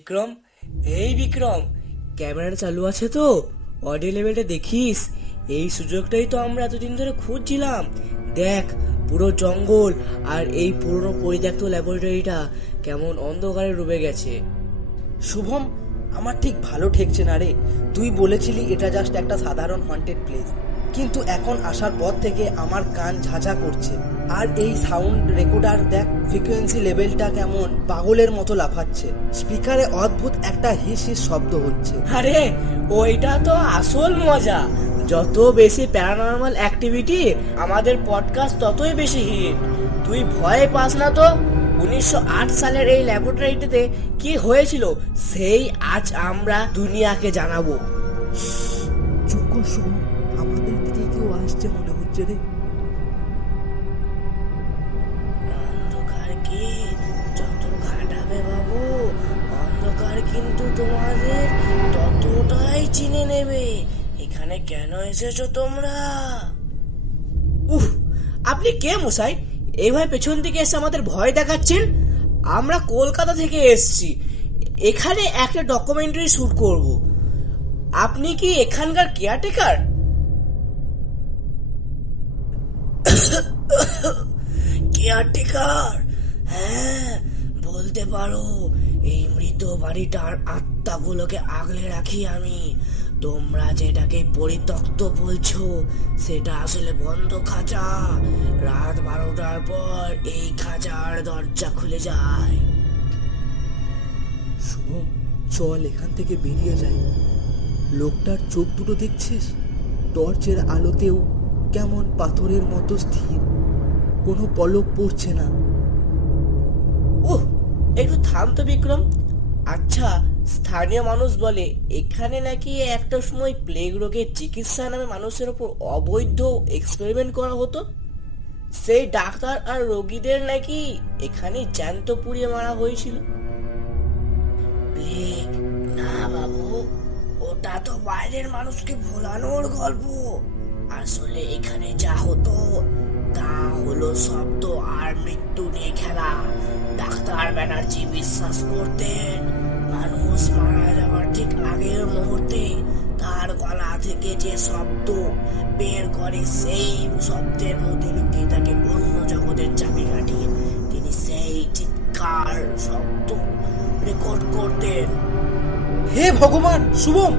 বিক্রম, এই বিক্রম, ক্যামেরাটা চালু আছে তো? অডিও লেভেলটা দেখিস। এই সুযোগটাই তো আমরা এতদিন ধরে খুঁজছিলাম। দেখ, পুরো জঙ্গল আর এই পুরনো পরিত্যক্ত ল্যাবরেটরিটা কেমন অন্ধকারে ডুবে গেছে। শুভম, আমার ঠিক ভালো ঠেকছে না রে। তুই বলেছিলি এটা জাস্ট একটা সাধারণ হন্টেড প্লেস, কিন্তু এখন আসার পর থেকে আমার কান ঝাঝা করছে। আর এই সাউন্ড রেকর্ডার দেখ, ফ্রিকোয়েন্সি লেভেলটা কেমন পাগলের মতো লাফাচ্ছে। স্পিকারে অদ্ভুত একটা হিস হিস শব্দ হচ্ছে। আরে ওইটা তো আসল মজা। যত বেশি প্যারানর্মাল অ্যাক্টিভিটি আমাদের পডকাস্ট ততই বেশি হিট। তুই ভয় পাস না তো? 1908 সালের এই ল্যাবরেটরিটিতে কি হয়েছিল সেই আজ আমরা দুনিয়াকে জানাবো। চুপ কর শুভম, আমাদের দিকে কেউ আসছে মনে হচ্ছে রে। অন্ধকারকে যত ঘাটাবে বাবু, অন্ধকার কিন্তু তোমাদের ততটাই চিনে নেবে। এখানে কেন এসেছো তোমরা? উফ, আপনি কে মশাই? এইভাবে পেছন থেকে এসে আমাদের ভয় দেখাচ্ছেন? আমরা কলকাতা থেকে এসেছি, এখানে একটা ডকুমেন্টারি শুট করব। আপনি কি এখানকার কেয়ারটেকার? কেয়ারটেকার, হ্যাঁ বলতে পারো। এই মৃত বাড়িটার আত্মাগুলোকে আগলে রাখি আমি। তোমরা যেটাকে পরিত্যক্ত বলছো সেটা আসলে বন্ধ খাঁচা। রাত 12টার পর এই খাঁচার দরজা খুলে যায়। শুভম, চল এখান থেকে বেরিয়ে যাই। লোকটার চোখ দুটো দেখছিস? টর্চের আলোতেও কেমন পাথরের মতো স্থির, কোনো পলক পড়ছে না। ওহ, একটু থাম তো বিক্রম। আচ্ছা, স্থানীয় মানুষ বলে এখানে নাকি একটা সময় প্লেগ রোগের চিকিৎসা নামে মানুষের উপর অবৈধ এক্সপেরিমেন্ট করা হতো। সেই ডাক্তার আর রোগীদের নাকি এখানে জ্যান্ত পুড়িয়ে মারা হয়েছিল। প্লেগ না বাবু, ওটা তো বাইরের মানুষকে ভোলানোর গল্প। আসলে এখানে যা হতো তা হলো শব্দ আর মৃত্যু নিয়ে খেলা। ডাক্তার ব্যানার্জি বিশ্বাস করতেন মানুষ মারা যাওয়ার ঠিক আগের মুহূর্তে তার গলা থেকে যে শব্দ বের করে সেই শব্দের মধ্যে লুকিয়ে থাকে অন্য জগতের চাবিকাঠি। তিনি সেই চিৎকার শব্দ রেকর্ড করতেন। হে ভগবান, শুভম,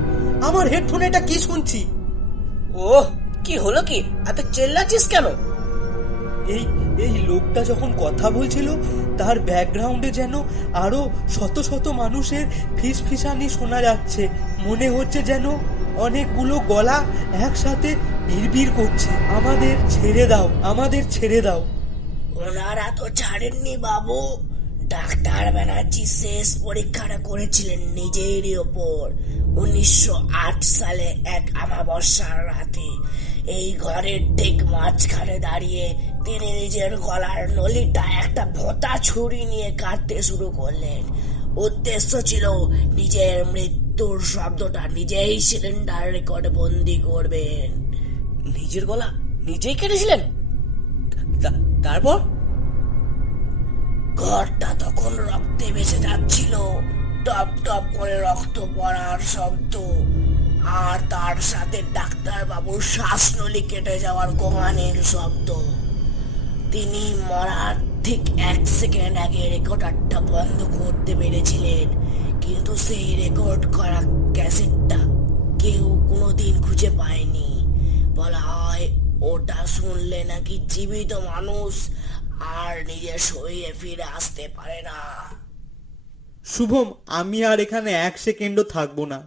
আমার হেডফোনে এটা কি শুনছি? ওহ, কি হলো কি? এত চেল্লাচ্ছিস কেন? এই এই লোকটা যখন কথা বলছিল তার ব্যাকগ্রাউন্ডে যেন আরো শত শত মানুষের ফিসফিসানি শোনা যাচ্ছে। মনে হচ্ছে যেন অনেকগুলো গলা একসাথে বিড়বিড় করছে। আমাদের ছেড়ে দাও, আমাদের ছেড়ে দাও। ওনারা তো ছাড়েননি বাবু। ডাক্তার ব্যানার্জি শেষ পরীক্ষাটা করেছিলেন নিজেরই ওপর 1908 সালে এক আমাবস্যার রাতে। এই ঘরের ঠিক মাঝখানে দাঁড়িয়ে তিনি নিজের গলার নলিটা একটা ভোঁতা ছুরি নিয়ে কাটতে শুরু করলেন। উদ্দেশ্য ছিল নিজের মৃত্যুর শব্দটা নিজেই সিলিন্ডার রেকর্ডে বন্দি করবেন। নিজের গলা নিজেই কেটেছিলেন? তারপর? ঘরটা তখন রক্তে ভেসে যাচ্ছিল, টপ টপ করে রক্ত পড়ার শব্দ, আর তার সাথে ডাক্তার বাবুর শ্বাসনলী কেটে যাওয়ার গোঙানির শব্দ। তিনি মরার ঠিক 1 সেকেন্ড আগে রেকর্ডারটা বন্ধ করতে পেরেছিলেন, কিন্তু সেই রেকর্ড করা ক্যাসেটটা কেউ কোনোদিন খুঁজে পায়নি। বলা হয় ওটা শুনলে নাকি জীবিত মানুষ আর নিজের শরীরে ফিরে আসতে পারে না। শুভম, আমি আর এখানে 1 সেকেন্ডও থাকবো না।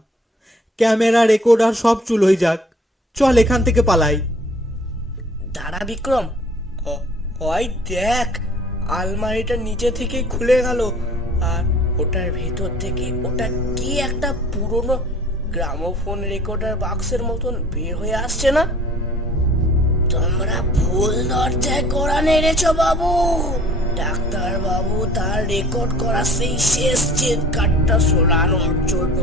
ক্যামেরা, রেকর্ডার সব চুলোই যাক। চল এখান থেকে পালাই। দাঁড়া বিক্রম, ওই দেখ, আলমারিটা নিচে থেকে খুলে গেল আর ওটার ভেতর থেকে ওটা কি একটা পুরনো গ্রামোফোন রেকর্ডার বাক্সের মতন বের হয়ে আসছে না? তোমরা ভুল দরজায় কড়া নেড়েছো বাবু। ডাক্তার বাবু তার রেকর্ড করা সেই শেষ চিৎকারটা শোনানোর জন্য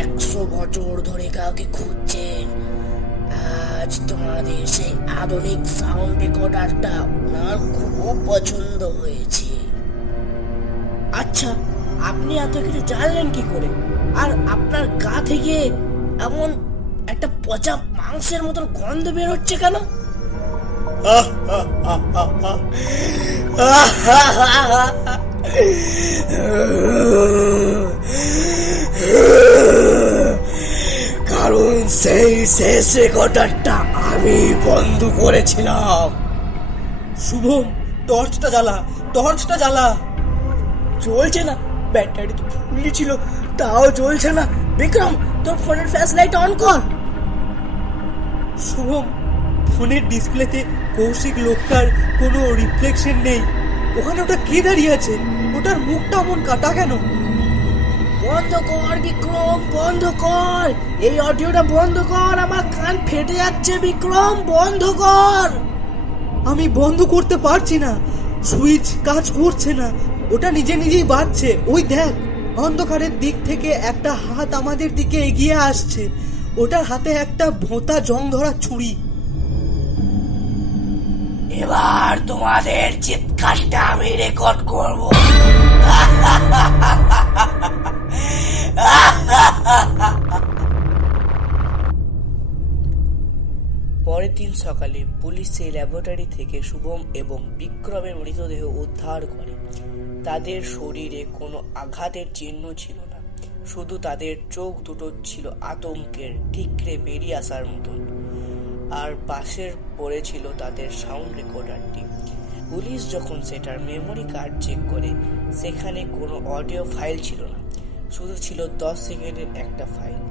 100 বছর ধরে কাউকে খুঁজছেন। আজ তোমাদের সেই আধুনিক সাউন্ড রেকর্ডারটা ওনার খুব পছন্দ হয়েছে। আচ্ছা, আপনি এত কিছু জানলেন কি করে? আর আপনার গা থেকে এমন একটা পচা মাংসের মতন গন্ধ বের হচ্ছে কেন? কারণ সেই শেষ রেকর্ডারটা আমি বন্ধ করেছিলাম। শুভম, টর্চটা জ্বালা। চলছে না, ব্যাটারি তো ফুললি ছিল, তাও চলছে না। বিক্রম, তোর ফোনের ফ্ল্যাশ লাইট অন কর। শুভম, ফোনের ডিসপ্লেতে কৌশিক লোকটার কোনো রিফ্লেকশন নেই। ওখানে ওটা কে দাঁড়িয়ে আছে? ওটার মুখটা এমন কাটা কেন? বন্ধ কর বিক্রম, বন্ধ কর, এই অডিওটা বন্ধ কর, আমার কান ফেটে যাচ্ছে। বিক্রম, বন্ধ কর। আমি বন্ধ করতে পারছি না, সুইচ কাজ করছে না, ওটা নিজে নিজেই বাজছে। ওই দেখ, অন্ধকারের দিক থেকে একটা হাত আমাদের দিকে এগিয়ে আসছে। ওটার হাতে একটা ভোঁতা জং ধরা ছুরি। এবার তোমাদের চিৎকারটা আমি রেকর্ড করব। পরের দিন সকালে পুলিশ সেই ল্যাবরেটরি থেকে শুভম এবং বিক্রমের মৃতদেহ উদ্ধার করে। তাদের শরীরে কোনো আঘাতের চিহ্ন ছিল না, শুধু তাদের চোখ দুটো ছিল আতঙ্কের ঠিকরে বেরিয়ে আসার মতন। আর পাশের পড়েছিল তাদের সাউন্ড রেকর্ডারটি। পুলিশ যখন সেটার মেমোরি কার্ড চেক করে, সেখানে কোনো অডিও ফাইল ছিল না, শুধু ছিল 10 সেকেন্ডের একটা ফাইল।